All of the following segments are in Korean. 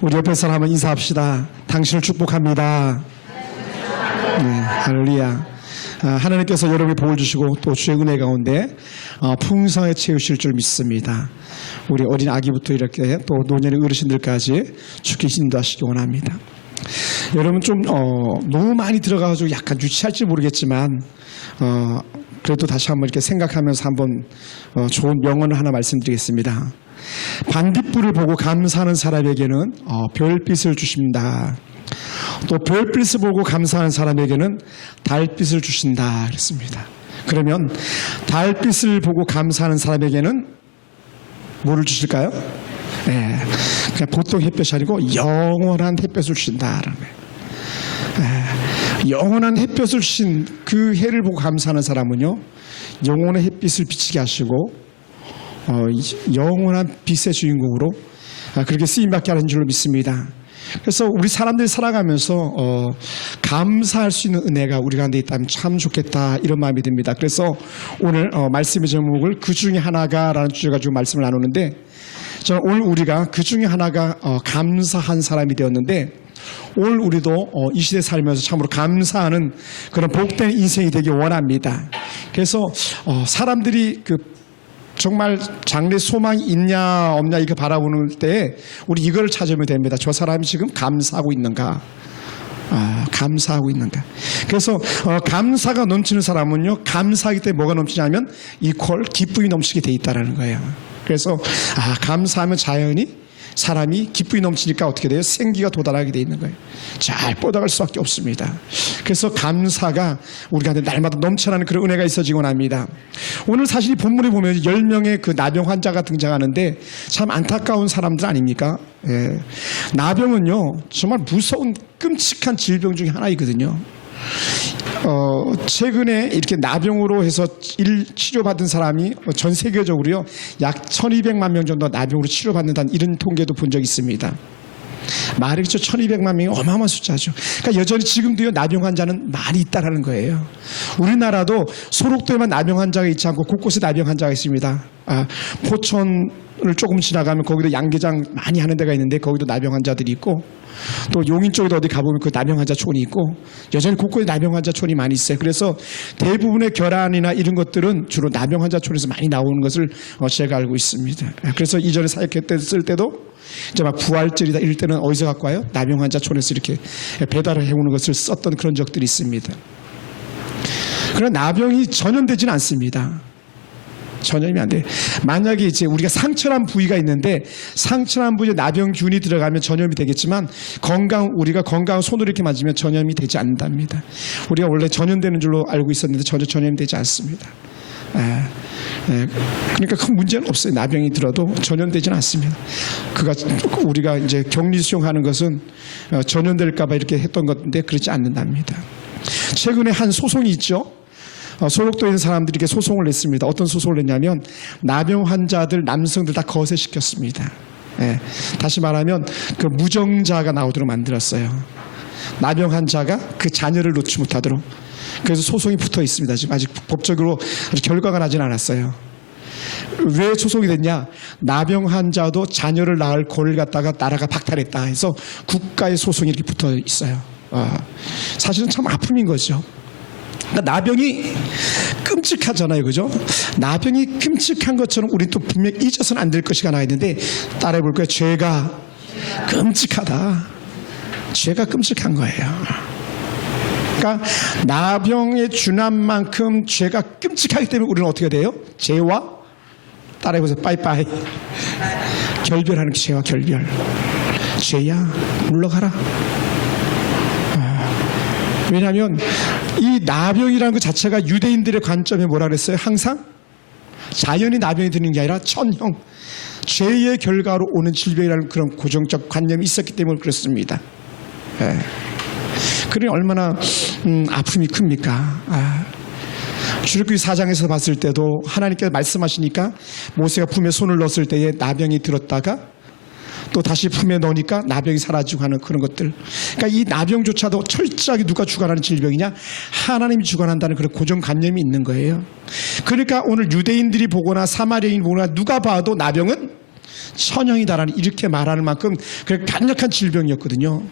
우리 옆에 사람 한번 인사합시다. 당신을 축복합니다. 네, 할렐루야. 하나님께서 여러분이 복을 주시고 또 주의 은혜 가운데 풍성하게 채우실 줄 믿습니다. 우리 어린 아기부터 이렇게 또 노년의 어르신들까지 주께서 인도하시기 원합니다. 여러분 좀 너무 많이 들어가가지고 약간 유치할지 모르겠지만 그래도 다시 한번 이렇게 생각하면서 한번 좋은 명언을 하나 말씀드리겠습니다. 반딧불을 보고 감사하는 사람에게는 별빛을 주십니다. 또 별빛을 보고 감사하는 사람에게는 달빛을 주신다 그랬습니다. 그러면 달빛을 보고 감사하는 사람에게는 뭐를 주실까요? 네, 그냥 보통 햇볕이 아니고 영원한 햇볕을 주신다. 영원한 햇볕을 주신 그 해를 보고 감사하는 사람은요, 영원의 햇빛을 비치게 하시고 영원한 빛의 주인공으로 그렇게 쓰임받게 하는 줄로 믿습니다. 그래서 우리 사람들이 살아가면서 감사할 수 있는 은혜가 우리 가운데 있다면 참 좋겠다, 이런 마음이 듭니다. 그래서 오늘 말씀의 제목을 그 중에 하나가 라는 주제 가지고 말씀을 나누는데, 저는 오늘 우리가 그 중에 하나가 감사한 사람이 되었는데, 오늘 우리도 이 시대 살면서 참으로 감사하는 그런 복된 인생이 되길 원합니다. 그래서 사람들이 정말 장래 소망이 있냐 없냐 이거 바라보는 때에 우리 이걸 찾으면 됩니다. 저 사람이 지금 감사하고 있는가? 감사하고 있는가? 그래서 감사가 넘치는 사람은요, 감사하기 때문에 뭐가 넘치냐면 이퀄 기쁨이 넘치게 돼 있다는 거예요. 그래서 감사하면 자연히 사람이 기쁨이 넘치니까 어떻게 돼요? 생기가 도달하게 돼 있는 거예요. 잘 뻗어갈 수밖에 없습니다. 그래서 감사가 우리가 날마다 넘쳐나는 그런 은혜가 있어지기 원합니다. 오늘 사실 이 본문에 보면 10명의 그 나병 환자가 등장하는데 참 안타까운 사람들 아닙니까? 예. 나병은요, 정말 무서운 끔찍한 질병 중에 하나이거든요. 최근에 이렇게 나병으로 해서 치료받은 사람이 전 세계적으로요 약 1200만 명 정도 나병으로 치료받는다는 이런 통계도 본 적이 있습니다. 말이죠. 1200만 명이 어마어마한 숫자죠. 그러니까 여전히 지금도요 나병 환자는 많이 있다라는 거예요. 우리나라도 소록도에만 나병 환자가 있지 않고 곳곳에 나병 환자가 있습니다. 포천을 조금 지나가면 거기도 양계장 많이 하는 데가 있는데 거기도 나병 환자들이 있고, 또 용인 쪽에도 어디 가보면 그 나병 환자촌이 있고, 여전히 곳곳에 나병 환자촌이 많이 있어요. 그래서 대부분의 결함이나 이런 것들은 주로 나병 환자촌에서 많이 나오는 것을 제가 알고 있습니다. 그래서 이전에 사역했을 때도 이제 막 부활절이다 이럴 때는 어디서 갖고 와요? 나병 환자촌에서 이렇게 배달을 해오는 것을 썼던 그런 적들이 있습니다. 그러나 나병이 전염되지는 않습니다. 전염이 안 돼. 만약에 이제 우리가 상처난 부위가 있는데 상처난 부위에 나병균이 들어가면 전염이 되겠지만 우리가 건강한 손으로 이렇게 만지면 전염이 되지 않는답니다. 우리가 원래 전염되는 줄로 알고 있었는데 전혀 전염이 되지 않습니다. 그러니까 큰 문제는 없어요. 나병이 들어도 전염되지는 않습니다. 우리가 이제 격리 수용하는 것은 전염될까봐 이렇게 했던 건데 그렇지 않는답니다. 최근에 한 소송이 있죠. 소록도에 있는 사람들이 이렇게 소송을 냈습니다. 어떤 소송을 냈냐면 나병 환자들 남성들 다 거세시켰습니다. 다시 말하면 그 무정자가 나오도록 만들었어요. 나병 환자가 그 자녀를 놓지 못하도록. 그래서 소송이 붙어 있습니다. 지금 아직 법적으로 결과가 나진 않았어요. 왜 소송이 됐냐? 나병 환자도 자녀를 낳을 권리를 갖다가 나라가 박탈했다 해서 국가의 소송이 이렇게 붙어 있어요. 사실은 참 아픔인 거죠. 그러니까 나병이 끔찍하잖아요, 그죠? 나병이 끔찍한 것처럼 우리 또 분명히 잊어서는 안 될 것이가 나와 있는데, 따라해 볼까요? 죄가 끔찍하다. 죄가 끔찍한 거예요. 그러니까 나병의 준함만큼 죄가 끔찍하기 때문에 우리는 어떻게 돼요? 죄와 따라해 보세요. 빠이빠이. 결별하는 게 죄와 결별. 죄야 물러가라. 왜냐하면 이 나병이라는 것 자체가 유대인들의 관점에 뭐라 그랬어요? 항상 자연히 나병이 드는 게 아니라 천형, 죄의 결과로 오는 질병이라는 그런 고정적 관념이 있었기 때문에 그렇습니다. 그러니 얼마나 아픔이 큽니까? 출애굽기 4장에서 봤을 때도 하나님께서 말씀하시니까 모세가 품에 손을 넣었을 때에 나병이 들었다가 또 다시 품에 넣으니까 나병이 사라지고 하는 그런 것들. 그러니까 이 나병조차도 철저하게 누가 주관하는 질병이냐? 하나님이 주관한다는 그런 고정관념이 있는 거예요. 그러니까 오늘 유대인들이 보거나 사마리아인이 보거나 누가 봐도 나병은 천형이다라는 이렇게 말하는 만큼 그 강력한 질병이었거든요.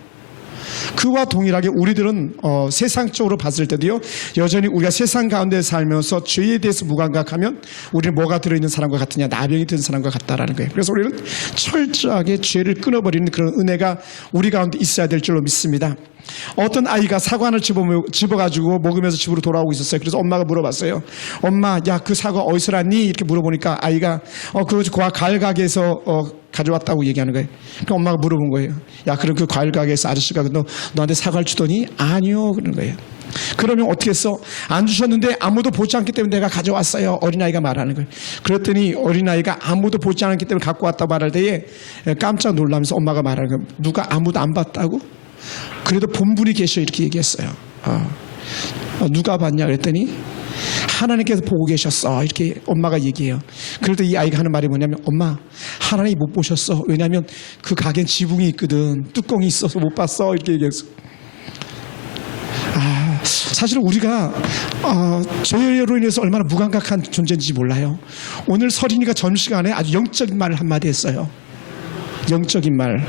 그와 동일하게 우리들은 세상적으로 봤을 때도요, 여전히 우리가 세상 가운데 살면서 죄에 대해서 무감각하면 우리는 뭐가 들어있는 사람과 같으냐, 나병이 든 사람과 같다라는 거예요. 그래서 우리는 철저하게 죄를 끊어버리는 그런 은혜가 우리 가운데 있어야 될 줄로 믿습니다. 어떤 아이가 사과를 집어가지고 먹으면서 집으로 돌아오고 있었어요. 그래서 엄마가 물어봤어요. 엄마, 야, 그 사과 어디서 났니? 이렇게 물어보니까 아이가 그 과일 가게에서 가져왔다고 얘기하는 거예요. 그 엄마가 물어본 거예요. 야, 그럼 그 과일 가게에서 아저씨가 너한테 사과를 주더니 아니요, 그러는 거예요. 그러면 어떻게 했어? 안 주셨는데 아무도 보지 않기 때문에 내가 가져왔어요. 어린아이가 말하는 거예요. 그랬더니 어린아이가 아무도 보지 않기 때문에 갖고 왔다고 말할 때에 깜짝 놀라면서 엄마가 말하는 거예요. 누가 아무도 안 봤다고? 그래도 본분이 계셔, 이렇게 얘기했어요. 누가 봤냐 그랬더니 하나님께서 보고 계셨어, 이렇게 엄마가 얘기해요. 그럴 때 이 아이가 하는 말이 뭐냐면, 엄마, 하나님 못 보셨어. 왜냐하면 그 가게엔 지붕이 있거든. 뚜껑이 있어서 못 봤어, 이렇게 얘기했어. 사실 우리가 죄로 인해서 얼마나 무감각한 존재인지 몰라요. 오늘 서린이가 점심시간에 아주 영적인 말을 한마디 했어요. 영적인 말.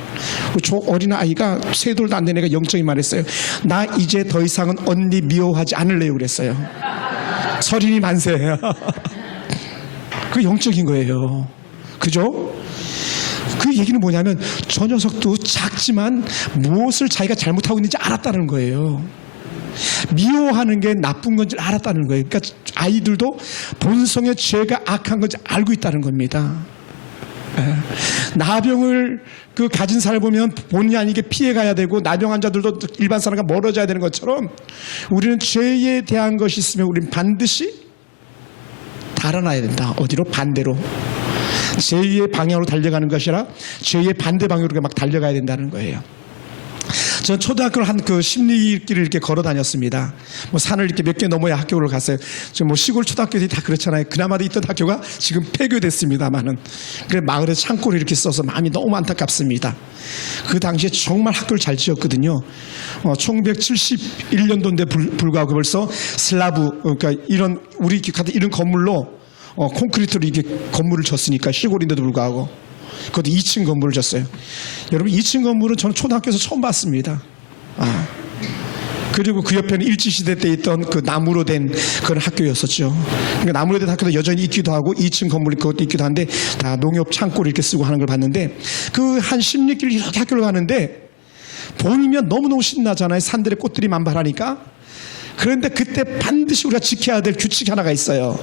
저 어린아이가 3돌도 안 된 애가 영적인 말 했어요. 나 이제 더 이상은 언니 미워하지 않을래요, 그랬어요. 서린이 만세. 그 영적인 거예요. 그죠? 그 얘기는 뭐냐면 저 녀석도 작지만 무엇을 자기가 잘못하고 있는지 알았다는 거예요. 미워하는 게 나쁜 건지 알았다는 거예요. 그러니까 아이들도 본성의 죄가 악한 건지 알고 있다는 겁니다. 나병을 가진 사람을 보면 본의 아니게 피해가야 되고, 나병 환자들도 일반 사람과 멀어져야 되는 것처럼 우리는 죄에 대한 것이 있으면 우리는 반드시 달아나야 된다. 어디로? 반대로. 죄의 방향으로 달려가는 것이 아니라 죄의 반대 방향으로 막 달려가야 된다는 거예요. 저는 초등학교를 한 심리길을 이렇게 걸어 다녔습니다. 산을 이렇게 몇 개 넘어야 학교를 갔어요. 지금 시골 초등학교들이 다 그렇잖아요. 그나마도 있던 학교가 지금 폐교됐습니다만은. 그래 마을에 창고를 이렇게 써서 마음이 너무 안타깝습니다. 그 당시에 정말 학교를 잘 지었거든요. 1971년도인데 불구하고 벌써 슬라브, 그러니까 이런 우리 같은 이런 건물로 콘크리트로 이렇게 건물을 졌으니까, 시골인데도 불구하고. 그것도 2층 건물을 졌어요. 여러분, 2층 건물은 저는 초등학교에서 처음 봤습니다. 그리고 그 옆에는 일제시대 때 있던 그 나무로 된 그런 학교였었죠. 그러니까 나무로 된 학교도 여전히 있기도 하고 2층 건물이 그것도 있기도 한데 다 농협 창고를 이렇게 쓰고 하는 걸 봤는데, 그 한 10리길 이렇게 학교를 가는데 봄이면 너무너무 신나잖아요. 산들에 꽃들이 만발하니까. 그런데 그때 반드시 우리가 지켜야 될 규칙이 하나가 있어요.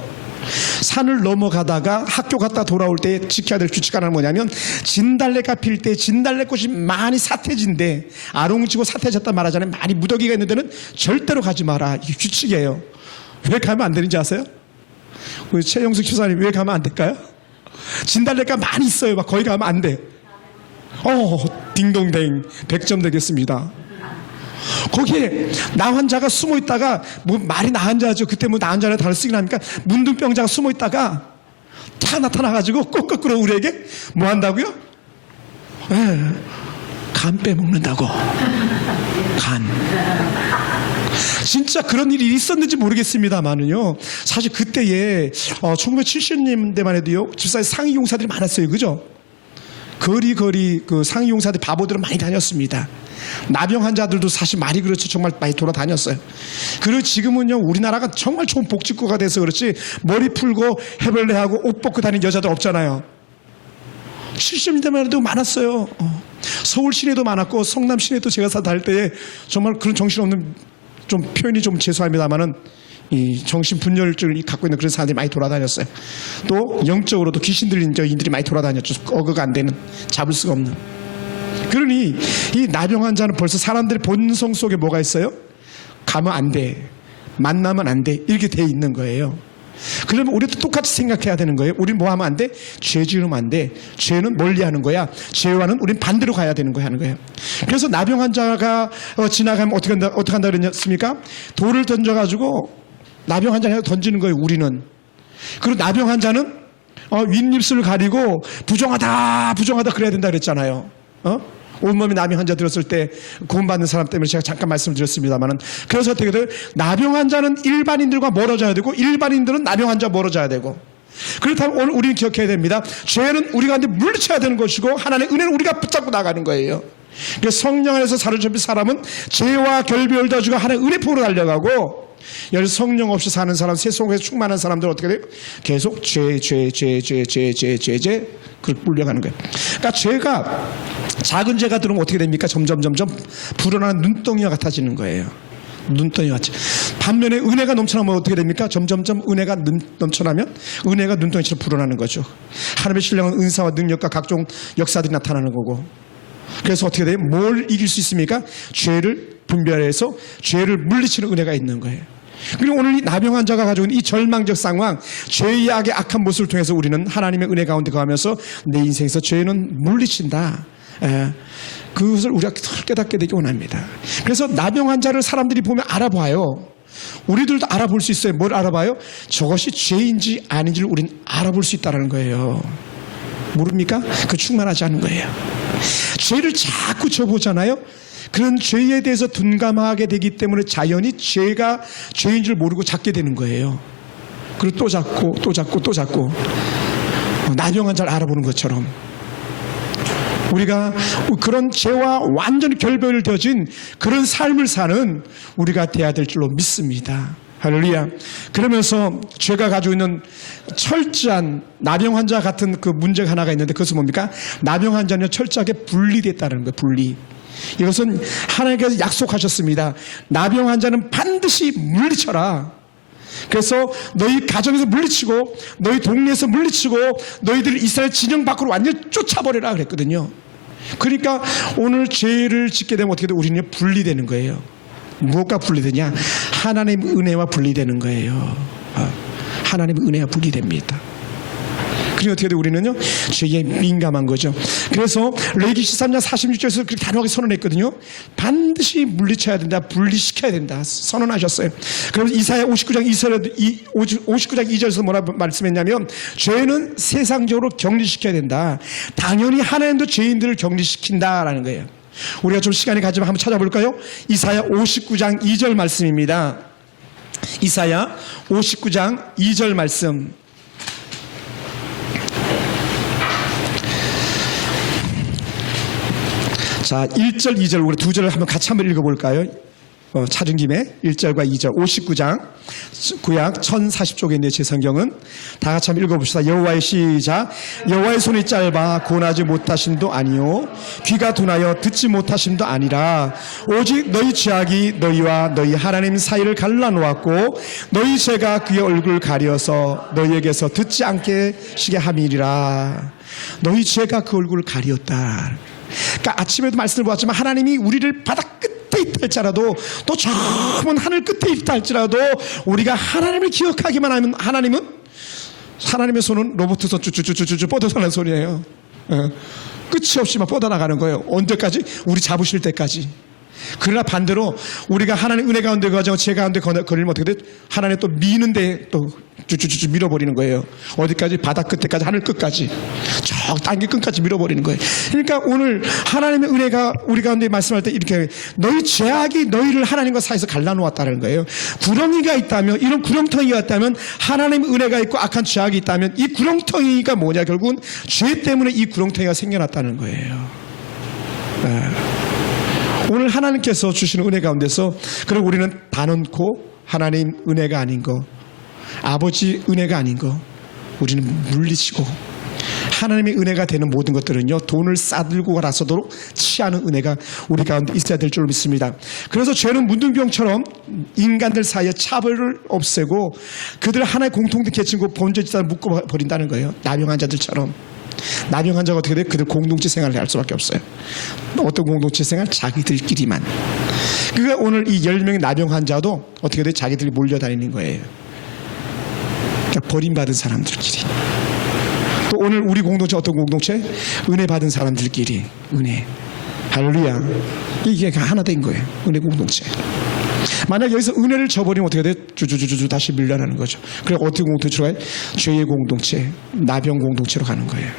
산을 넘어가다가 학교 갔다 돌아올 때 지켜야 될 규칙 하나는 뭐냐면, 진달래가 필 때 진달래꽃이 많이 사태진데, 아롱지고 사태졌다 말하잖아요. 많이 무더기가 있는 데는 절대로 가지 마라. 이게 규칙이에요. 왜 가면 안 되는지 아세요? 우리 최영숙 집사님, 왜 가면 안 될까요? 진달래가 많이 있어요. 막 거기 가면 안 돼. 딩동댕 100점 되겠습니다. 거기에 나 환자가 숨어 있다가, 말이 나 환자죠. 그때 나 환자를 단어 쓰긴 하니까, 문둥병자가 숨어 있다가 다 나타나가지고 거꾸로 우리에게 뭐 한다고요? 간 빼먹는다고. 간. 진짜 그런 일이 있었는지 모르겠습니다만은요, 사실 그때에 1970년대만 해도요, 집사에 상위용사들이 많았어요. 그죠? 거리 그 상위용사들 바보들은 많이 다녔습니다. 나병 환자들도 사실 말이 그렇죠. 정말 많이 돌아다녔어요. 그리고 지금은요, 우리나라가 정말 좋은 복지국가가 돼서 그렇지, 머리 풀고 해벌레하고 옷 벗고 다니는 여자들 없잖아요. 70년대만 해도 많았어요. 서울 시내도 많았고, 성남 시내도 제가 다닐 때에 정말 그런 정신없는, 좀 표현이 좀 죄송합니다만은, 이 정신분열증을 갖고 있는 그런 사람들이 많이 돌아다녔어요. 또 영적으로도 귀신 들린 저인들이 많이 돌아다녔죠. 어그가 안 되는, 잡을 수가 없는. 그러니 이 나병 환자는 벌써 사람들의 본성 속에 뭐가 있어요? 가면 안 돼, 만나면 안 돼, 이렇게 돼 있는 거예요. 그러면 우리도 똑같이 생각해야 되는 거예요. 우리 뭐 하면 안 돼? 죄 지으면 안 돼. 죄는 멀리하는 거야. 죄와는 우린 반대로 가야 되는 거야 하는 거예요. 그래서 나병 환자가 지나가면 어떻게 한다 그랬습니까? 돌을 던져가지고 나병 환자를 던지는 거예요. 우리는. 그리고 나병 환자는 윗입술을 가리고 부정하다 그래야 된다 그랬잖아요. 온몸에 나병 환자 들었을 때 구원받는 사람 때문에 제가 잠깐 말씀드렸습니다만은, 그래서 어떻게 돼요? 나병 환자는 일반인들과 멀어져야 되고, 일반인들은 나병 환자 멀어져야 되고, 그렇다면 오늘 우리는 기억해야 됩니다. 죄는 우리 가운데 물리쳐야 되는 것이고 하나님의 은혜는 우리가 붙잡고 나가는 거예요. 그래서 성령 안에서 사로잡힌 사람은 죄와 결별을 져주고 하나님의 은혜 품으로 달려가고, 여기 성령 없이 사는 사람, 세속에서 충만한 사람들은 어떻게 돼요? 계속 죄 그렇게 물려가는 거예요. 그러니까 죄가, 작은 죄가 들어오면 어떻게 됩니까? 점점 불어나는 눈덩이와 같아지는 거예요. 눈덩이 같이. 반면에 은혜가 넘쳐나면 어떻게 됩니까? 점점점 은혜가 넘쳐나면 은혜가 눈덩이처럼 불어나는 거죠. 하나님의 신령한 은사와 능력과 각종 역사들이 나타나는 거고. 그래서 어떻게 돼요? 뭘 이길 수 있습니까? 죄를 분별해서 죄를 물리치는 은혜가 있는 거예요. 그리고 오늘 이 나병 자가 가지고 있는 이 절망적 상황, 죄의 악의 악한 모습을 통해서 우리는 하나님의 은혜 가운데 거하면서 내 인생에서 죄는 물리친다. 그것을 우리가 깨닫게 되기 원합니다. 그래서 나병 환자를 사람들이 보면 알아봐요. 우리들도 알아볼 수 있어요. 뭘 알아봐요? 저것이 죄인지 아닌지를 우리는 알아볼 수 있다는 거예요. 모릅니까? 그 충만하지 않은 거예요. 죄를 자꾸 져보잖아요. 그런 죄에 대해서 둔감하게 되기 때문에 자연히 죄가 죄인 줄 모르고 잡게 되는 거예요. 그리고 또 잡고 나병 환자를 알아보는 것처럼 우리가 그런 죄와 완전히 결별되어진 그런 삶을 사는 우리가 돼야 될 줄로 믿습니다. 할렐루야. 그러면서 죄가 가지고 있는 철저한 나병 환자 같은 그 문제가 하나가 있는데, 그것은 뭡니까? 나병 환자는 철저하게 분리됐다는 거예요. 분리. 이것은 하나님께서 약속하셨습니다. 나병 환자는 반드시 물리쳐라. 그래서 너희 가정에서 물리치고 너희 동네에서 물리치고 너희들 이스라엘 진영 밖으로 완전히 쫓아버려라 그랬거든요. 그러니까 오늘 죄를 짓게 되면 어떻게 돼? 우리는 분리되는 거예요. 무엇과 분리되냐? 하나님의 은혜와 분리되는 거예요. 하나님의 은혜와 분리됩니다. 그리고 어떻게 돼? 우리는요 죄에 민감한 거죠. 그래서 레위기 13장 46절에서 그렇게 단호하게 선언했거든요. 반드시 물리쳐야 된다, 분리시켜야 된다 선언하셨어요. 그럼 이사야 59장 2절에서 뭐라 말씀했냐면, 죄는 세상적으로 격리시켜야 된다. 당연히 하나님도 죄인들을 격리시킨다라는 거예요. 우리가 좀 시간이 가지면 한번 찾아볼까요? 이사야 59장 2절 말씀입니다. 이사야 59장 2절 말씀. 자, 1절, 2절 우리 두 절을 같이 한번 읽어볼까요? 찾은 김에 1절과 2절 59장 구약 1040쪽에 있는 제 성경은 다 같이 한번 읽어봅시다. 여호와의 시작. 여호와의 손이 짧아 고나지 못하심도 아니요 귀가 둔하여 듣지 못하심도 아니라 오직 너희 죄악이 너희와 너희 하나님 사이를 갈라놓았고 너희 죄가 그의 얼굴을 가려서 너희에게서 듣지 않게 시게 함이리라. 너희 죄가 그 얼굴을 가리었다. 그러니까 아침에도 말씀을 보았지만 하나님이 우리를 바닥 끝에 있다 할지라도 또 저 먼 하늘 끝에 있다 할지라도 우리가 하나님을 기억하기만 하면 하나님의 손은 로봇 손 쭈쭈쭈쭈쭈 뻗어서는 소리예요. 끝이 없이 막 뻗어나가는 거예요. 언제까지? 우리 잡으실 때까지. 그러나 반대로 우리가 하나님 은혜 가운데 가지고 죄 가운데 걸리면 어떻게 돼? 하나님 또 미는데 또 쭈쭈쭈쭈 밀어버리는 거예요. 어디까지? 바닥 끝에까지, 하늘 끝까지, 저 땅길 끝까지 밀어버리는 거예요. 그러니까 오늘 하나님의 은혜가 우리 가운데 말씀할 때 이렇게 너희 죄악이 너희를 하나님과 사이에서 갈라놓았다는 거예요. 구렁이가 있다면, 이런 구렁텅이가 있다면, 하나님의 은혜가 있고 악한 죄악이 있다면 이 구렁텅이가 뭐냐? 결국은 죄 때문에 이 구렁텅이가 생겨났다는 거예요. 오늘 하나님께서 주시는 은혜 가운데서, 그리고 우리는 단언코 하나님 은혜가 아닌 거, 아버지 은혜가 아닌 거 우리는 물리치고, 하나님의 은혜가 되는 모든 것들은요 돈을 싸들고 가라서도 취하는 은혜가 우리 가운데 있어야 될 줄 믿습니다. 그래서 죄는 문둥병처럼 인간들 사이에 차별을 없애고 그들 하나의 공통된 계층과 본질을 묶어버린다는 거예요. 나병 환자들처럼. 나병 환자가 어떻게 돼요? 그들 공동체 생활을 할 수밖에 없어요. 어떤 공동체 생활? 자기들끼리만. 그러니까 오늘 이 10명의 나병 환자도 어떻게 돼요? 자기들이 몰려다니는 거예요. 그러니까 버림받은 사람들끼리. 또 오늘 우리 공동체 어떤 공동체? 은혜 받은 사람들끼리. 은혜. 할렐루야. 이게 하나 된 거예요. 은혜 공동체. 만약 여기서 은혜를 저버리면 어떻게 돼? 주주주주 다시 밀려나는 거죠. 그래 어떻게 공동체로 가요? 죄의 공동체, 나병 공동체로 가는 거예요.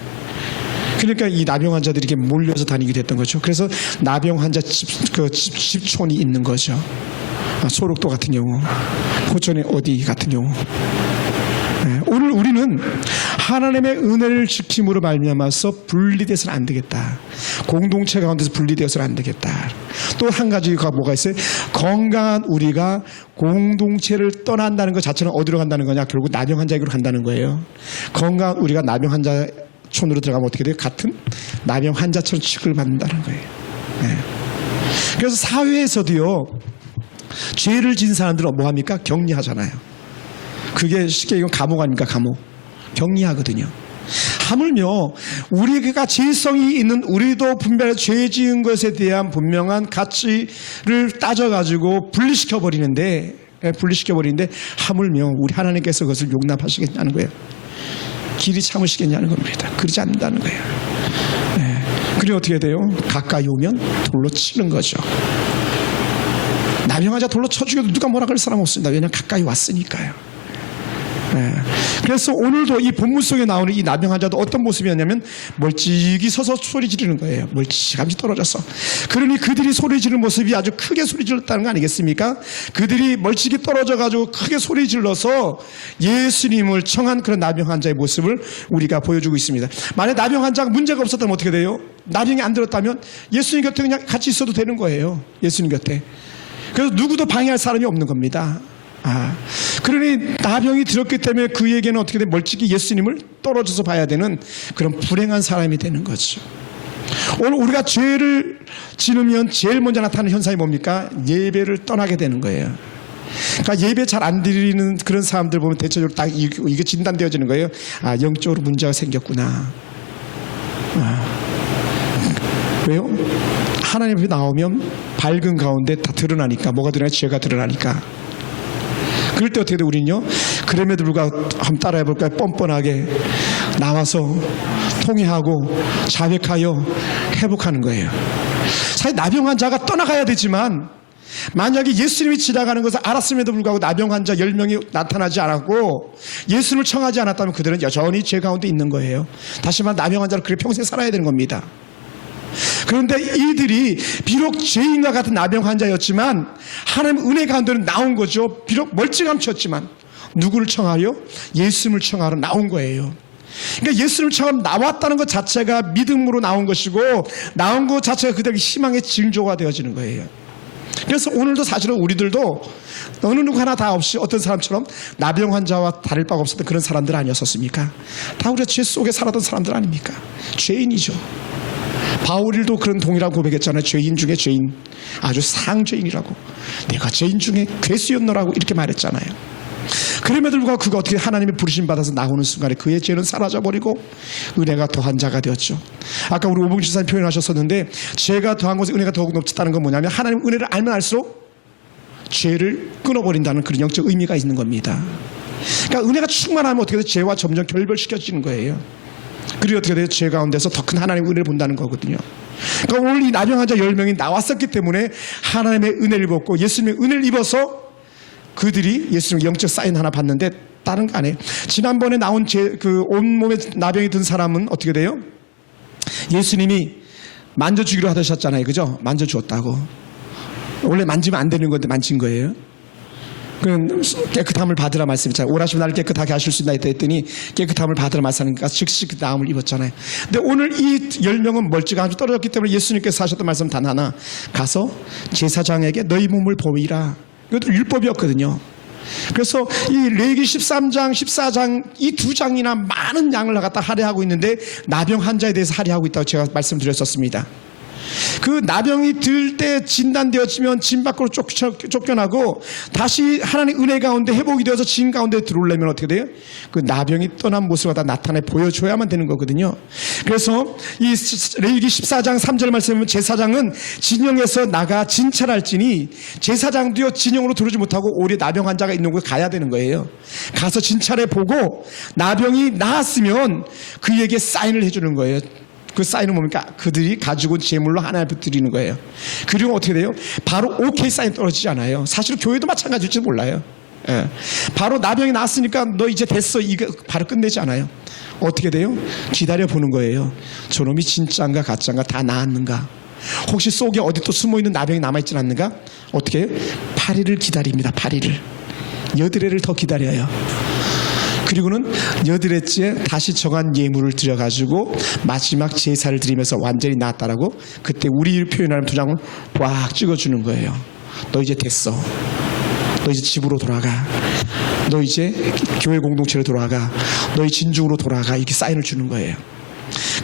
그러니까 이 나병 환자들이 이렇게 몰려서 다니게 됐던 거죠. 그래서 나병 환자 집촌이 있는 거죠. 소록도 같은 경우, 호천의 어디 같은 경우, 오늘 우리는 하나님의 은혜를 지킴으로 말미암아서 분리돼서는 안 되겠다. 공동체 가운데서 분리되어서는 안 되겠다. 또 한 가지가 뭐가 있어요? 건강한 우리가 공동체를 떠난다는 것 자체는 어디로 간다는 거냐? 결국 나병 환자에게로 간다는 거예요. 건강한 우리가 나병 환자촌으로 들어가면 어떻게 돼요? 같은 나병 환자처럼 취급을 받는다는 거예요. 네. 그래서 사회에서도요, 죄를 지은 사람들은 뭐합니까? 격리하잖아요. 그게 쉽게 이건 감옥 아닙니까? 감옥. 격리하거든요. 하물며 우리가 죄성이 있는 우리도 분별해서 죄 지은 것에 대한 분명한 가치를 따져가지고 분리시켜버리는데 하물며 우리 하나님께서 그것을 용납하시겠냐는 거예요. 길이 참으시겠냐는 겁니다. 그러지 않는다는 거예요. 네. 그리고 어떻게 돼요? 가까이 오면 돌로 치는 거죠. 나병 환자 돌로 쳐 죽여도 누가 뭐라 그럴 사람 없습니다. 왜냐하면 가까이 왔으니까요. 네. 그래서 오늘도 이 본문 속에 나오는 이 나병 환자도 어떤 모습이었냐면 멀찍이 서서 소리 지르는 거예요. 멀찌감치 떨어져서. 그러니 그들이 소리 지르는 모습이 아주 크게 소리 질렀다는 거 아니겠습니까? 그들이 멀찍이 떨어져 가지고 크게 소리 질러서 예수님을 청한 그런 나병 환자의 모습을 우리가 보여주고 있습니다. 만약 나병 환자가 문제가 없었다면 어떻게 돼요? 나병이 안 들었다면 예수님 곁에 그냥 같이 있어도 되는 거예요. 예수님 곁에. 그래서 누구도 방해할 사람이 없는 겁니다. 그러니 나병이 들었기 때문에 그에게는 어떻게 돼? 멀찍이 예수님을 떨어져서 봐야 되는 그런 불행한 사람이 되는 거죠. 오늘 우리가 죄를 지으면 제일 먼저 나타나는 현상이 뭡니까? 예배를 떠나게 되는 거예요. 그러니까 예배 잘 안 드리는 그런 사람들 보면 대체적으로 딱 이게 진단되어지는 거예요. 영적으로 문제가 생겼구나. 왜요? 하나님 앞에 나오면 밝은 가운데 다 드러나니까. 뭐가 드러나요? 죄가 드러나니까. 그럴 때 어떻게 돼? 우리는요, 그럼에도 불구하고 한번 따라해 볼까요? 뻔뻔하게 나와서 통회하고 자백하여 회복하는 거예요. 사실 나병 환자가 떠나가야 되지만 만약에 예수님이 지나가는 것을 알았음에도 불구하고 나병 환자 10명이 나타나지 않았고 예수님을 청하지 않았다면 그들은 여전히 죄 가운데 있는 거예요. 다시 말해 나병 환자를 그렇게 평생 살아야 되는 겁니다. 그런데 이들이 비록 죄인과 같은 나병 환자였지만 하나님 은혜 가운데는 나온 거죠. 비록 멀찌감치였지만 누구를 청하려? 예수님을 청하러 나온 거예요. 그러니까 예수님을 청하러 나왔다는 것 자체가 믿음으로 나온 것이고 나온 것 자체가 그들에게 희망의 징조가 되어지는 거예요. 그래서 오늘도 사실은 우리들도 어느 누구 하나 다 없이 어떤 사람처럼 나병 환자와 다를 바가 없었던 그런 사람들 아니었었습니까? 다 우리가 죄 속에 살았던 사람들 아닙니까? 죄인이죠. 바울도 그런 동일한 고백했잖아요. 죄인 중에 죄인, 아주 상죄인이라고. 내가 죄인 중에 괴수였노라고 이렇게 말했잖아요. 그럼에도 불구하고 그가 어떻게 하나님의 부르심 받아서 나오는 순간에 그의 죄는 사라져버리고 은혜가 더한 자가 되었죠. 아까 우리 오봉 지사님 표현하셨었는데 죄가 더한 것에 은혜가 더욱 높다는 건 뭐냐면 하나님 은혜를 알면 알수록 죄를 끊어버린다는 그런 영적 의미가 있는 겁니다. 그러니까 은혜가 충만하면 어떻게 돼요? 죄와 점점 결별시켜지는 거예요. 그리고 어떻게 돼요? 죄 가운데서 더 큰 하나님의 은혜를 본다는 거거든요. 그러니까 오늘 이 나병 환자 10명이 나왔었기 때문에 하나님의 은혜를 받고 예수님의 은혜를 입어서 그들이 예수님의 영적 사인 하나 받는데 다른 거 아니에요. 지난번에 나온 그 온몸에 나병이 든 사람은 어떻게 돼요? 예수님이 만져주기로 하셨잖아요. 그죠? 만져주었다고. 원래 만지면 안 되는 건데 만진 거예요. 그럼 깨끗함을 받으라 말씀이잖아요. 오라시면 나를 깨끗하게 하실 수 있나 했더니 깨끗함을 받으라 말씀하니까 즉시 그 나음을 입었잖아요. 근데 오늘 이 10명은 멀찌감치 떨어졌기 때문에 예수님께서 하셨던 말씀 단 하나, 가서 제사장에게 너희 몸을 보이라. 이것도 율법이었거든요. 그래서 이 레위기 13장 14장 이 두 장이나 많은 양을 갖다 할애하고 있는데 나병 환자에 대해서 할애하고 있다고 제가 말씀드렸었습니다. 그 나병이 들 때 진단되어지면 진 밖으로 쫓겨나고 다시 하나님의 은혜 가운데 회복이 되어서 진 가운데 들어오려면 어떻게 돼요? 그 나병이 떠난 모습을 다 나타내 보여줘야만 되는 거거든요. 그래서 이 레위기 14장 3절 말씀은 제사장은 진영에서 나가 진찰할지니 제사장도요 진영으로 들어오지 못하고 오히려 나병 환자가 있는 곳에 가야 되는 거예요. 가서 진찰해 보고 나병이 나았으면 그에게 사인을 해주는 거예요. 그 사인은 뭡니까? 그들이 가지고 온 제물로 하나님 드리는 거예요. 그리고 어떻게 돼요? 바로 오케이 사인 떨어지지 않아요. 사실 교회도 마찬가지일지 몰라요. 예. 바로 나병이 나았으니까 너 이제 됐어. 이거 바로 끝내지 않아요. 어떻게 돼요? 기다려 보는 거예요. 저놈이 진짜인가 가짜인가 다 나았는가? 혹시 속에 어디 또 숨어있는 나병이 남아있지 않는가? 어떻게 해요? 8일을 기다립니다. 8일을. 여드레를 더 기다려요. 그리고는 여드레째 다시 정한 예물을 드려가지고 마지막 제사를 드리면서 완전히 나았다라고 그때 우리를 표현하는 도장을 꽉 찍어주는 거예요. 너 이제 됐어. 너 이제 집으로 돌아가. 너 이제 교회 공동체로 돌아가. 너희 진중으로 돌아가. 이렇게 사인을 주는 거예요.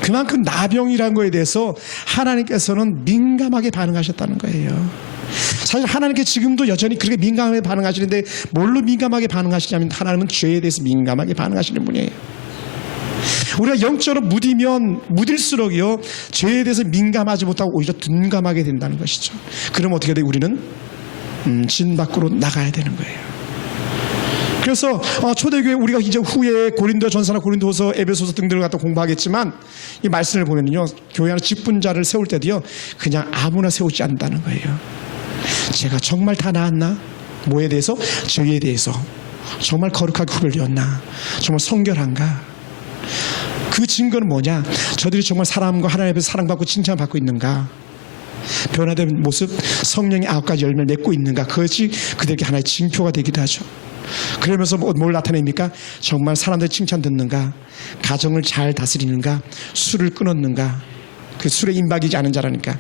그만큼 나병이라는 거에 대해서 하나님께서는 민감하게 반응하셨다는 거예요. 사실 하나님께 지금도 여전히 그렇게 민감하게 반응하시는데 뭘로 민감하게 반응하시냐면 하나님은 죄에 대해서 민감하게 반응하시는 분이에요. 우리가 영적으로 무딜수록이요 죄에 대해서 민감하지 못하고 오히려 둔감하게 된다는 것이죠. 그럼 어떻게 돼? 우리는 진 밖으로 나가야 되는 거예요. 그래서 초대교회 우리가 이제 후에 고린도전서나 고린도후서, 에베소서 등등을 갖다 공부하겠지만 이 말씀을 보면요 교회 안에 직분자를 세울 때도요 그냥 아무나 세우지 않는다는 거예요. 제가 정말 다 나았나? 뭐에 대해서? 죄에 대해서. 정말 거룩하게 구별되었나? 정말 성결한가? 그 증거는 뭐냐? 저들이 정말 사람과 하나님 앞에서 사랑받고 칭찬받고 있는가? 변화된 모습, 성령의 9가지 열매를 맺고 있는가? 그것이 그들에게 하나의 징표가 되기도 하죠. 그러면서 뭘 나타냅니까? 정말 사람들의 칭찬 듣는가? 가정을 잘 다스리는가? 술을 끊었는가? 그 술에 임박이지 않은 자라니까.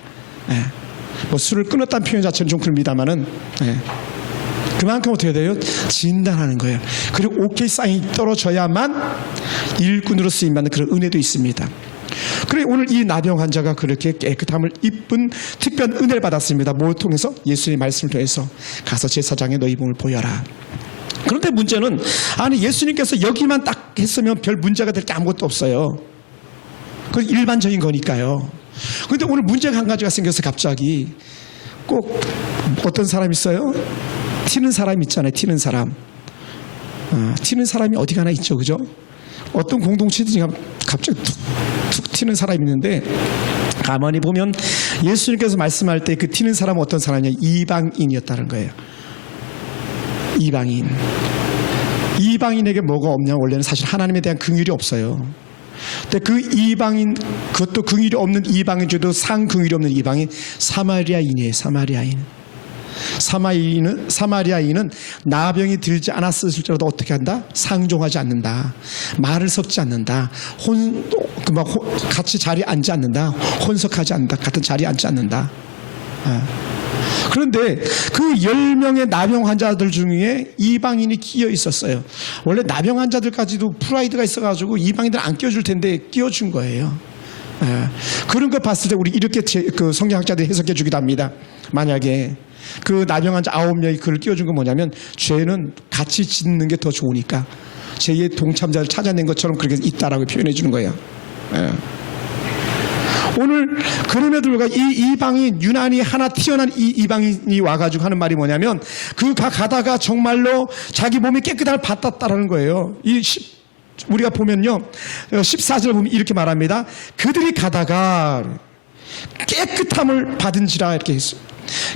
뭐 술을 끊었다는 표현 자체는 좀 그럽니다만은 그만큼 어떻게 돼요? 진단하는 거예요. 그리고 오케이 사인이 떨어져야만 일꾼으로 쓰임받는 그런 은혜도 있습니다. 그래 오늘 이 나병 환자가 그렇게 깨끗함을 입은 특별한 은혜를 받았습니다. 뭘 통해서? 예수님의 말씀을 통해서 가서 제사장에 너희 몸을 보여라. 그런데 문제는 아니 예수님께서 여기만 딱 했으면 별 문제가 될 게 아무것도 없어요. 그건 일반적인 거니까요. 그런데 오늘 문제가 한 가지가 생겨서 갑자기 꼭 어떤 사람 있어요? 튀는 사람 있잖아요. 튀는 사람. 튀는 사람이 어디 가나 있죠. 그죠? 어떤 공동체든지 갑자기 툭 튀는 사람이 있는데 가만히 보면 예수님께서 말씀할 때 그 튀는 사람은 어떤 사람이냐? 이방인이었다는 거예요. 이방인. 이방인에게 뭐가 없냐? 원래는 사실 하나님에 대한 긍휼이 없어요. 근데 그 이방인, 그것도 긍휼이 없는 이방인 중에도 상긍휼이 없는 이방인, 사마리아인이에요. 사마리아인은 나병이 들지 않았을지라도 어떻게 한다? 상종하지 않는다. 말을 섞지 않는다. 같이 자리에 앉지 않는다. 혼석하지 않는다. 같은 자리에 앉지 않는다. 그런데 그 10명의 나병 환자들 중에 이방인이 끼어 있었어요. 원래 나병 환자들까지도 프라이드가 있어가지고 이방인들 안 끼워줄 텐데 끼워준 거예요. 그런 걸 봤을 때 우리 이렇게 그 성경학자들이 해석해 주기도 합니다. 만약에 그 나병 환자 9명이 그를 끼워준 건 뭐냐면 죄는 같이 짓는 게 더 좋으니까 죄의 동참자를 찾아낸 것처럼 그렇게 있다라고 표현해 주는 거예요. 오늘 그럼에도 불구하고 이 이방인 유난히 하나 튀어난 이 이방인이 와가지고 하는 말이 뭐냐면 가다가 정말로 자기 몸이 깨끗함을 받았다라는 거예요. 우리가 보면요 14절 보면 이렇게 말합니다. 그들이 가다가 깨끗함을 받은지라 이렇게 했어요.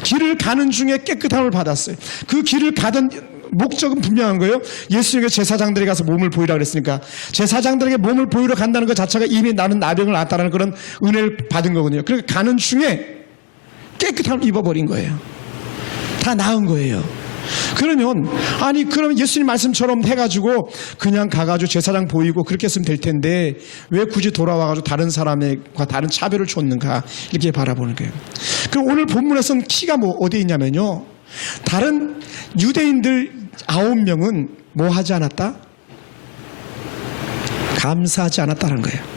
길을 가는 중에 깨끗함을 받았어요. 그 길을 가던 목적은 분명한 거예요. 예수님께서 제사장들에게 가서 몸을 보이라 그랬으니까 제사장들에게 몸을 보이러 간다는 것 자체가 이미 나는 나병을 낫다라는 그런 은혜를 받은 거거든요. 그러니까 가는 중에 깨끗함을 입어버린 거예요. 다 나은 거예요. 그러면 예수님 말씀처럼 해가지고 그냥 가가지고 제사장 보이고 그렇게 했으면 될 텐데 왜 굳이 돌아와가지고 다른 사람과 다른 차별을 줬는가 이렇게 바라보는 거예요. 그럼 오늘 본문에서는 키가 어디에 있냐면요. 다른 유대인들 9명은 뭐 하지 않았다? 감사하지 않았다는 거예요.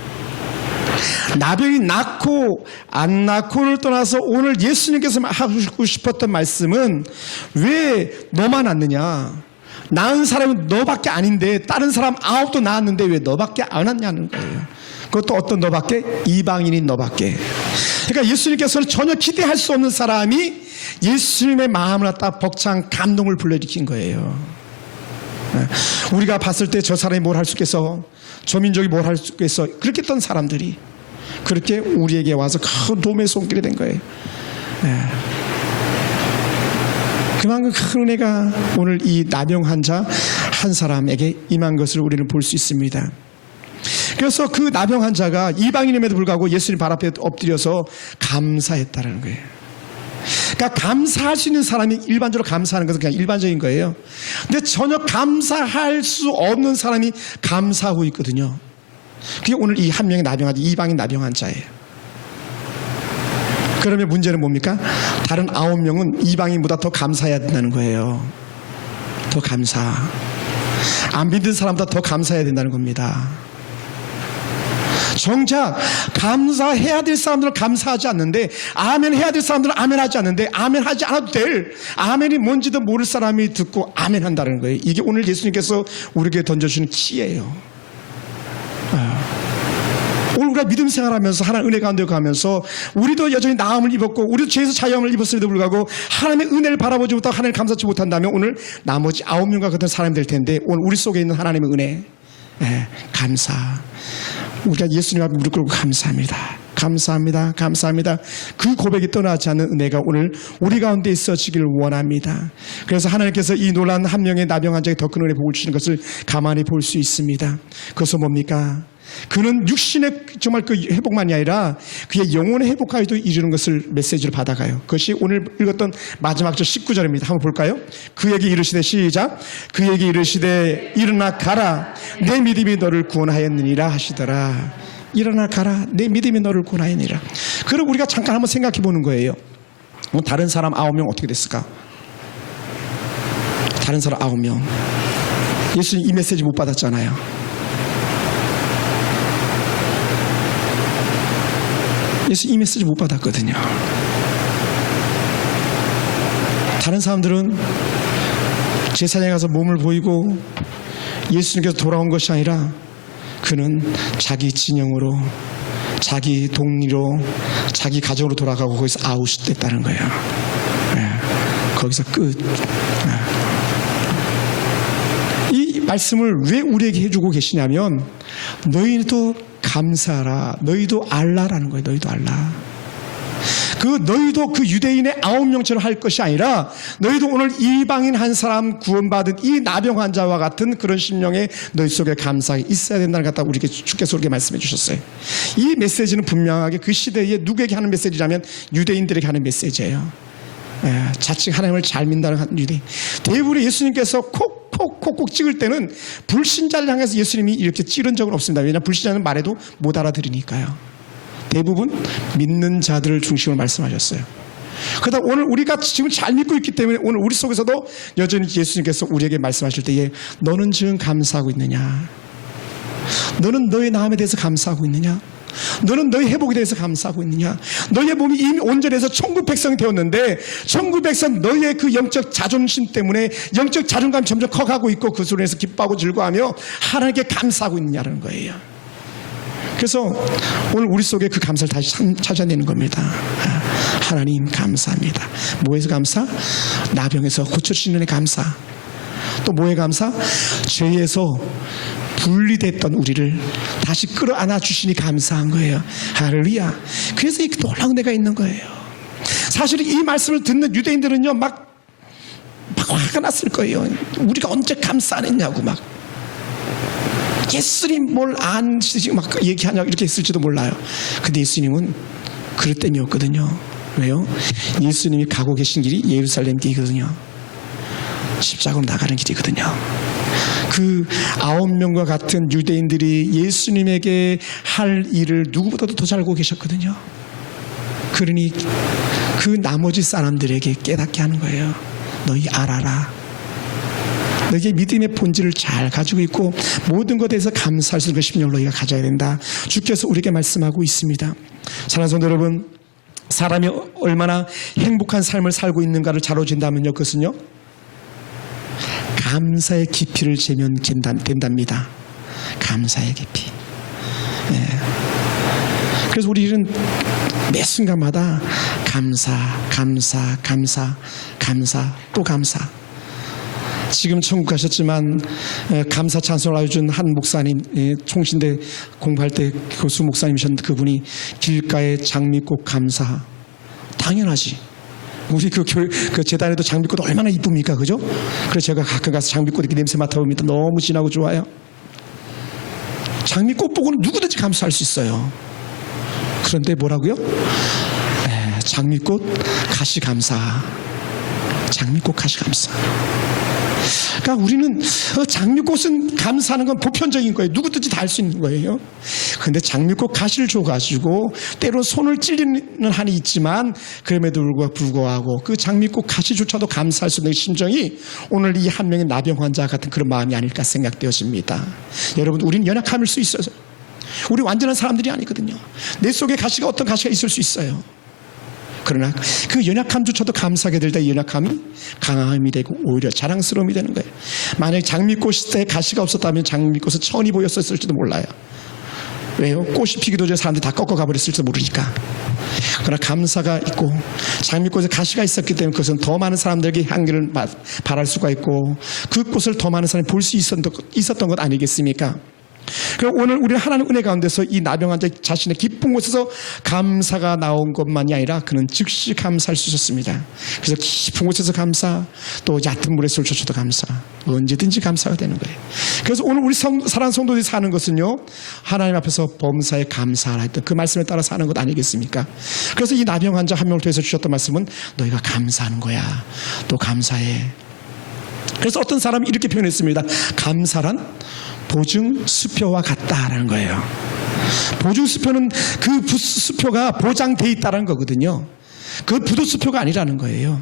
나병이 낳고 안 낳고를 떠나서 오늘 예수님께서 하고 싶었던 말씀은 왜 너만 낳느냐? 낳은 사람은 너밖에 아닌데 다른 사람 9도 낳았는데 왜 너밖에 안 낳냐는 거예요. 그것도 어떤 너밖에? 이방인인 너밖에. 그러니까 예수님께서는 전혀 기대할 수 없는 사람이 예수님의 마음을 갖다 벅찬 감동을 불러일으킨 거예요. 우리가 봤을 때 저 사람이 뭘 할 수 있겠어? 저 민족이 뭘 할 수 있겠어? 그렇게 했던 사람들이 그렇게 우리에게 와서 큰 도움의 손길이 된 거예요. 그만큼 큰 은혜가 오늘 이 나병 환자 한 사람에게 임한 것을 우리는 볼 수 있습니다. 그래서 그 나병 환자가 이방인임에도 불구하고 예수님 발 앞에 엎드려서 감사했다는 거예요. 그러니까 감사할 수 있는 사람이 일반적으로 감사하는 것은 그냥 일반적인 거예요. 근데 전혀 감사할 수 없는 사람이 감사하고 있거든요. 그게 오늘 이 한 명의 나병 환자, 이방인 나병 환자예요. 그러면 문제는 뭡니까? 다른 9명은 이방인보다 더 감사해야 된다는 거예요. 더 감사. 안 믿는 사람보다 더 감사해야 된다는 겁니다. 정작 감사해야 될 사람들은 감사하지 않는데, 아멘 해야 될 사람들은 아멘 하지 않는데, 아멘 하지 않아도 될, 아멘이 뭔지도 모를 사람이 듣고 아멘 한다는 거예요. 이게 오늘 예수님께서 우리에게 던져주는 키예요. 오늘 우리가 믿음 생활하면서 하나님 은혜 가운데 가면서 우리도 여전히 나음을 입었고 우리도 죄에서 자유함을 입었음에도 불구하고 하나님의 은혜를 바라보지 못하고 하나님을 감사치 못한다면 오늘 나머지 9명과 같은 사람이 될 텐데, 오늘 우리 속에 있는 하나님의 은혜, 감사. 우리가 예수님 앞에 무릎 꿇고 감사합니다. 감사합니다. 감사합니다. 그 고백이 떠나지 않는 은혜가 오늘 우리 가운데 있어지기를 원합니다. 그래서 하나님께서 이 놀란 한 명의 나병 환자에게 더 큰 은혜 복을 주시는 것을 가만히 볼 수 있습니다. 그것은 뭡니까? 그는 육신의 정말 그 회복만이 아니라 그의 영혼의 회복까지도 이루는 것을 메시지를 받아가요. 그것이 오늘 읽었던 마지막 절 19절입니다. 한번 볼까요? 그에게 이르시되, 시작. 그에게 이르시되 일어나 가라, 내 믿음이 너를 구원하였느니라 하시더라. 일어나 가라, 내 믿음이 너를 구원하였느니라. 그럼 우리가 잠깐 한번 생각해 보는 거예요. 다른 사람 9명 어떻게 됐을까? 다른 사람 9명, 예수님 이 메시지 못 받았잖아요. 예수 이 메시지 못 받았거든요. 다른 사람들은 제사장에 가서 몸을 보이고 예수님께서 돌아온 것이 아니라 그는 자기 진영으로, 자기 동리로, 자기 가정으로 돌아가고 거기서 아웃됐다는 거예요. 거기서 끝. 이 말씀을 왜 우리에게 해주고 계시냐면, 너희도 감사하라, 너희도 알라라는 거예요. 너희도 알라. 너희도 그 유대인의 9명처럼 할 것이 아니라, 너희도 오늘 이방인 한 사람 구원받은 이 나병 환자와 같은 그런 심령에 너희 속에 감사가 있어야 된다는 것 같다. 우리에게 주께서 우리에게 말씀해 주셨어요. 이 메시지는 분명하게 그 시대에 누구에게 하는 메시지라면 유대인들에게 하는 메시지예요. 자칭 하나님을 잘 믿는다는 유대인. 대부분 예수님께서 콕콕콕콕 찍을 때는 불신자를 향해서 예수님이 이렇게 찌른 적은 없습니다. 왜냐하면 불신자는 말해도 못 알아들으니까요. 대부분 믿는 자들을 중심으로 말씀하셨어요. 그러다 오늘 우리가 지금 잘 믿고 있기 때문에 오늘 우리 속에서도 여전히 예수님께서 우리에게 말씀하실 때에, 너는 지금 감사하고 있느냐? 너는 너의 나음에 대해서 감사하고 있느냐? 너는 너의 회복에 대해서 감사하고 있느냐? 너의 몸이 이미 온전해서 천국 백성이 되었는데, 천국 백성 너의 그 영적 자존심 때문에 영적 자존감이 점점 커가고 있고 그 소리에서 기뻐하고 즐거워하며 하나님께 감사하고 있느냐는 거예요. 그래서 오늘 우리 속에 그 감사를 다시 찾아내는 겁니다. 하나님 감사합니다. 뭐에서 감사? 나병에서 고쳐주시는 애 감사. 또 뭐에 감사? 죄에서 분리됐던 우리를 다시 끌어안아 주시니 감사한 거예요. 할렐루야. 그래서 이 놀라운 은혜가 있는 거예요. 사실 이 말씀을 듣는 유대인들은요, 막 화가 났을 거예요. 우리가 언제 감사 안 했냐고, 막 예수님 뭘 안 막 얘기하냐고 이렇게 했을지도 몰라요. 근데 예수님은 그럴 땜이었거든요. 왜요? 예수님이 가고 계신 길이 예루살렘 길이거든요. 십자가로 나가는 길이거든요. 그 9명과 같은 유대인들이 예수님에게 할 일을 누구보다도 더 잘 알고 계셨거든요. 그러니 그 나머지 사람들에게 깨닫게 하는 거예요. 너희 알아라. 너희의 믿음의 본질을 잘 가지고 있고 모든 것에 대해서 감사할 수 있는 심령을 너희가 가져야 된다. 주께서 우리에게 말씀하고 있습니다. 사랑하는 성도 여러분, 사람이 얼마나 행복한 삶을 살고 있는가를 자로진다면요, 그것은요, 감사의 깊이를 재면 된답니다. 감사의 깊이. 그래서 우리는 매 순간마다 감사, 감사, 감사, 감사, 또 감사. 지금 천국 가셨지만 감사 찬송을 알려준 한 목사님, 총신대 공부할 때 교수 목사님이셨는데 그분이 길가에 장미꽃 감사. 당연하지. 우리 그 재단에도 장미꽃 얼마나 이쁩니까, 그죠? 그래서 제가 가끔 가서 장미꽃 이렇게 냄새 맡아보면 너무 진하고 좋아요. 장미꽃 보고는 누구든지 감사할 수 있어요. 그런데 뭐라고요? 장미꽃 가시감사. 장미꽃 가시감사. 그러니까 우리는 장미꽃은 감사하는 건 보편적인 거예요. 누구든지 다 할 수 있는 거예요. 그런데 장미꽃 가시를 줘가지고 때로 손을 찔리는 한이 있지만 그럼에도 불구하고 그 장미꽃 가시조차도 감사할 수 있는 심정이 오늘 이 한 명의 나병 환자 같은 그런 마음이 아닐까 생각되어집니다. 여러분, 우리는 연약함일 수 있어요. 우리 완전한 사람들이 아니거든요. 내 속에 가시가 어떤 가시가 있을 수 있어요. 그러나 그 연약함조차도 감사하게 될 때 연약함이 강함이 되고 오히려 자랑스러움이 되는 거예요. 만약에 장미꽃에 가시가 없었다면 장미꽃은 천이 보였을지도 몰라요. 왜요? 꽃이 피기도 전에 사람들이 다 꺾어 가버렸을지도 모르니까. 그러나 감사가 있고 장미꽃에 가시가 있었기 때문에 그것은 더 많은 사람들에게 향기를 발할 수가 있고 그 꽃을 더 많은 사람이 볼 수 있었던 것 아니겠습니까? 그럼 오늘 우리는 하나님 은혜 가운데서 이 나병 환자 자신의 기쁜 곳에서 감사가 나온 것만이 아니라 그는 즉시 감사할 수 있었습니다. 그래서 깊은 곳에서 감사, 또 얕은 물에 쏠쳐쳐도 감사, 언제든지 감사가 되는 거예요. 그래서 오늘 우리 사랑하는 성도들이 사는 것은요, 하나님 앞에서 범사에 감사하라 했던 그 말씀에 따라 사는 것 아니겠습니까? 그래서 이 나병 환자 한 명을 통해서 주셨던 말씀은 너희가 감사하는 거야. 또 감사해. 그래서 어떤 사람이 이렇게 표현했습니다. 감사란 보증 수표와 같다라는 거예요. 보증 수표는 그 수표가 보장돼 있다는 거거든요. 그 부도 수표가 아니라는 거예요.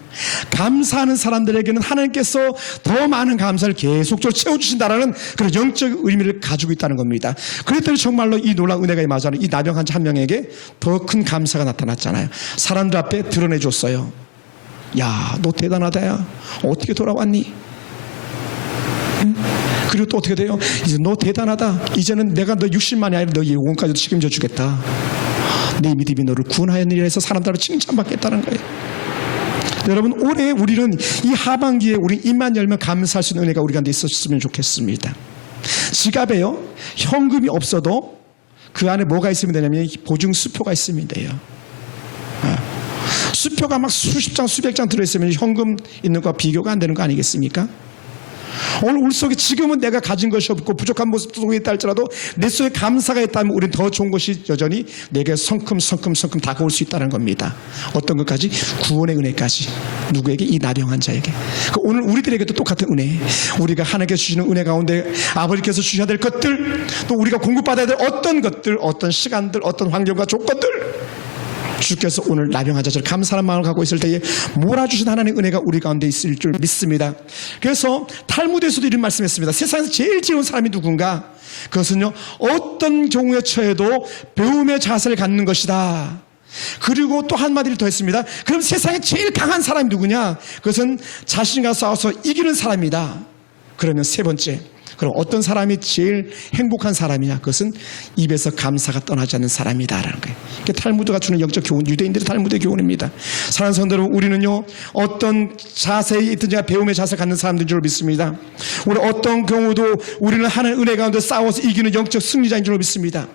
감사하는 사람들에게는 하나님께서 더 많은 감사를 계속적으로 채워주신다라는 그런 영적 의미를 가지고 있다는 겁니다. 그랬더니 정말로 이 놀라운 은혜가 임하자는 이 나병 환자 한 명에게 더 큰 감사가 나타났잖아요. 사람들 앞에 드러내줬어요. 야, 너 대단하다. 야, 어떻게 돌아왔니? 응? 그리고 또 어떻게 돼요? 이제 너 대단하다. 이제는 내가 너 60만이 아니라 너 영혼까지도 책임져 주겠다. 내 믿음이 너를 구원하였느니라 해서 사람들로 칭찬받겠다는 거예요. 여러분, 올해 우리는 이 하반기에 우리 입만 열면 감사할 수 있는 은혜가 우리 가운데 있었으면 좋겠습니다. 지갑에요, 현금이 없어도 그 안에 뭐가 있으면 되냐면 보증 수표가 있으면 돼요. 수표가 막 수십 장 수백 장 들어있으면 현금 있는 것과 비교가 안 되는 거 아니겠습니까? 오늘 우리 속에 지금은 내가 가진 것이 없고 부족한 모습 속에 있다 할지라도 내 속에 감사가 있다면 우리는 더 좋은 것이 여전히 내게 성큼 다가올 수 있다는 겁니다. 어떤 것까지? 구원의 은혜까지. 누구에게? 이 나병 환자에게. 오늘 우리들에게도 똑같은 은혜. 우리가 하나님께서 주시는 은혜 가운데 아버지께서 주셔야 될 것들, 또 우리가 공급받아야 될 어떤 것들, 어떤 시간들, 어떤 환경과 조건들, 주께서 오늘 나병 환자처럼 감사한 마음을 갖고 있을 때에 몰아주신 하나님의 은혜가 우리 가운데 있을 줄 믿습니다. 그래서 탈무드에서도 이런 말씀했습니다. 세상에서 제일 지혜로운 사람이 누군가? 그것은요, 어떤 경우에 처해도 배움의 자세를 갖는 것이다. 그리고 또 한마디를 더 했습니다. 그럼 세상에 제일 강한 사람이 누구냐? 그것은 자신과 싸워서 이기는 사람이다. 그러면 세 번째, 그럼 어떤 사람이 제일 행복한 사람이냐? 그것은 입에서 감사가 떠나지 않는 사람이다라는 거예요. 이게 탈무드가 주는 영적 교훈, 유대인들의 탈무드의 교훈입니다. 사랑하는 성도 여러분, 우리는요, 어떤 자세에 있든지 배움의 자세를 갖는 사람들인 줄 믿습니다. 우리 어떤 경우도 우리는 하나님의 은혜 가운데 싸워서 이기는 영적 승리자인 줄 믿습니다.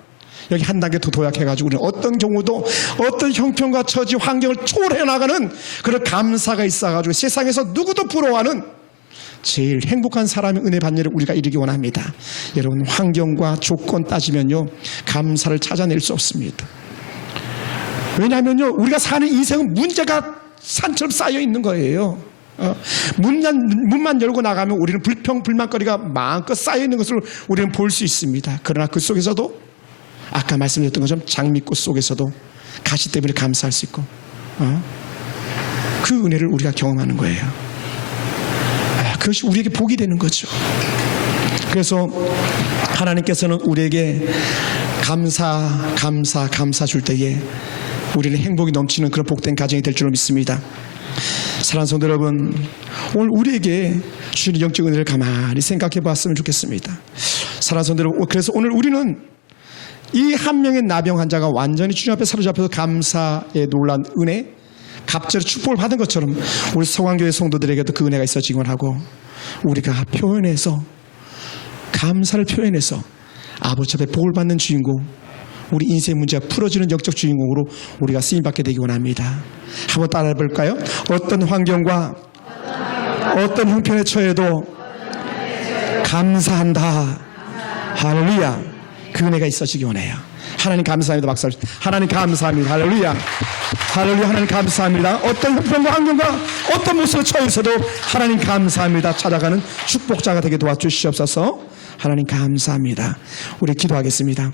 여기 한 단계 더 도약해가지고 우리는 어떤 경우도 어떤 형편과 처지, 환경을 초월해 나가는 그런 감사가 있어가지고 세상에서 누구도 부러워하는 제일 행복한 사람의 은혜 받는 일을 우리가 이루기 원합니다. 여러분, 환경과 조건 따지면요, 감사를 찾아낼 수 없습니다. 왜냐하면요, 우리가 사는 인생은 문제가 산처럼 쌓여 있는 거예요. 문만 열고 나가면 우리는 불만거리가 마음껏 쌓여 있는 것을 우리는 볼 수 있습니다. 그러나 그 속에서도 아까 말씀드렸던 것처럼 장미꽃 속에서도 가시 때문에 감사할 수 있고 그 은혜를 우리가 경험하는 거예요. 그것이 우리에게 복이 되는 거죠. 그래서 하나님께서는 우리에게 감사 줄 때에 우리는 행복이 넘치는 그런 복된 가정이 될 줄로 믿습니다. 사랑하는 성도 여러분, 오늘 우리에게 주시는 영적 은혜를 가만히 생각해 봤으면 좋겠습니다. 사랑하는 성도 여러분, 그래서 오늘 우리는 이 한 명의 나병 환자가 완전히 주님 앞에 사로잡혀서 감사의 놀란 은혜, 갑절의 축복을 받은 것처럼 우리 성황교회 성도들에게도 그 은혜가 있어지기만 하고 우리가 표현해서 감사를 표현해서 아버지 앞에 복을 받는 주인공, 우리 인생 문제가 풀어지는 영적 주인공으로 우리가 쓰임받게 되기 원합니다. 한번 따라해 볼까요? 어떤 환경과 어떤 형편에 처해도 감사한다. 할렐루야. 그 은혜가 있어지기 원해요. 하나님 감사합니다. 박수. 하나님 감사합니다. 할렐루야. 할렐루야. 하나님 감사합니다. 어떤 형편과 환경과 어떤 모습에 처해서도 하나님 감사합니다. 찾아가는 축복자가 되게 도와주시옵소서. 하나님 감사합니다. 우리 기도하겠습니다.